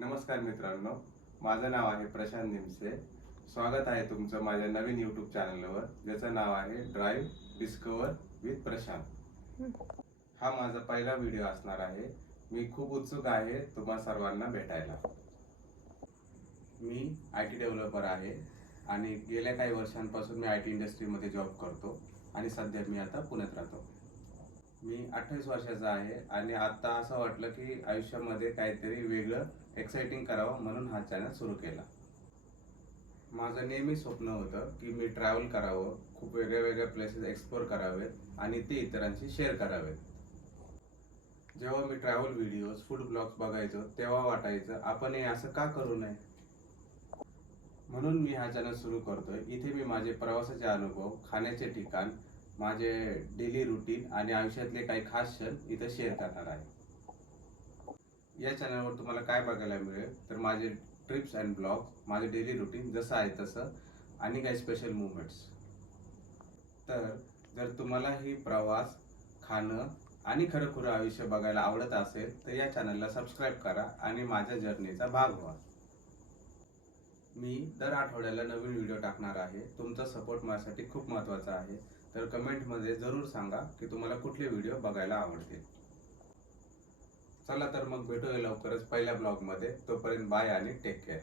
नमस्कार मित्रांनो माझं नाव आहे प्रशांत निमसे. स्वागत आहे तुमचं माझ्या नवीन यूट्यूब चॅनलवर ज्याचं नाव आहे ड्राईव्ह डिस्कवर विथ प्रशांत. हा माझा पहिला व्हिडिओ असणार आहे. मी खूप उत्सुक आहे तुम्हा सर्वांना भेटायला. मी आय टी डेव्हलपर आहे आणि गेल्या काही वर्षांपासून मी आय टी इंडस्ट्रीमध्ये जॉब करतो आणि सध्या मी आता पुण्यात राहतो. मी अठ्ठावीस वर्षाचा आहे आणि आता असं वाटलं की आयुष्यामध्ये काहीतरी वेगळं एक्साइटिंग करावं म्हणून हा चॅनल सुरू केला. माझं नेहमी स्वप्न होतं की मी ट्रॅव्हल करावं खूप वेगळ्या वेगळ्या प्लेसेस एक्सप्लोअर करावेत आणि ते इतरांशी शेअर करावेत. जेव्हा मी ट्रॅव्हल व्हिडिओज फूड ब्लॉग्स बघायचो तेव्हा वाटायचं आपण हे असं का करू नये? म्हणून मी हा चॅनल सुरू करतोय. इथे मी माझे प्रवासाचे अनुभव खाण्याचे ठिकाण माझे डेली रुटीन आणि आयुष्यातले काही खास क्षण इथं शेअर करणार आहे. या चॅनलवर तुम्हाला काय बघायला मिळेल तर माझे ट्रिप्स अँड ब्लॉग माझे डेली रुटीन जसं आहे तसं आणि काही स्पेशल मुवमेंट्स तर जर तुम्हाला ही प्रवास खाणं आणि खरं खुरं आयुष्य बघायला आवडत असेल तर या चॅनलला सबस्क्राईब करा आणि माझ्या जर्नीचा भाग व्हा. मी दर आठवड्याला नवीन व्हिडिओ टाकणार आहे. तुमचा सपोर्ट माझ्यासाठी खूप महत्त्वाचा आहे. तर कमेंटमध्ये जरूर सांगा की तुम्हाला कुठले व्हिडिओ बघायला आवडतील. चला तर मग भेटूया लवकरच पहिल्या ब्लॉगमध्ये. तोपर्यंत बाय आणि टेक केअर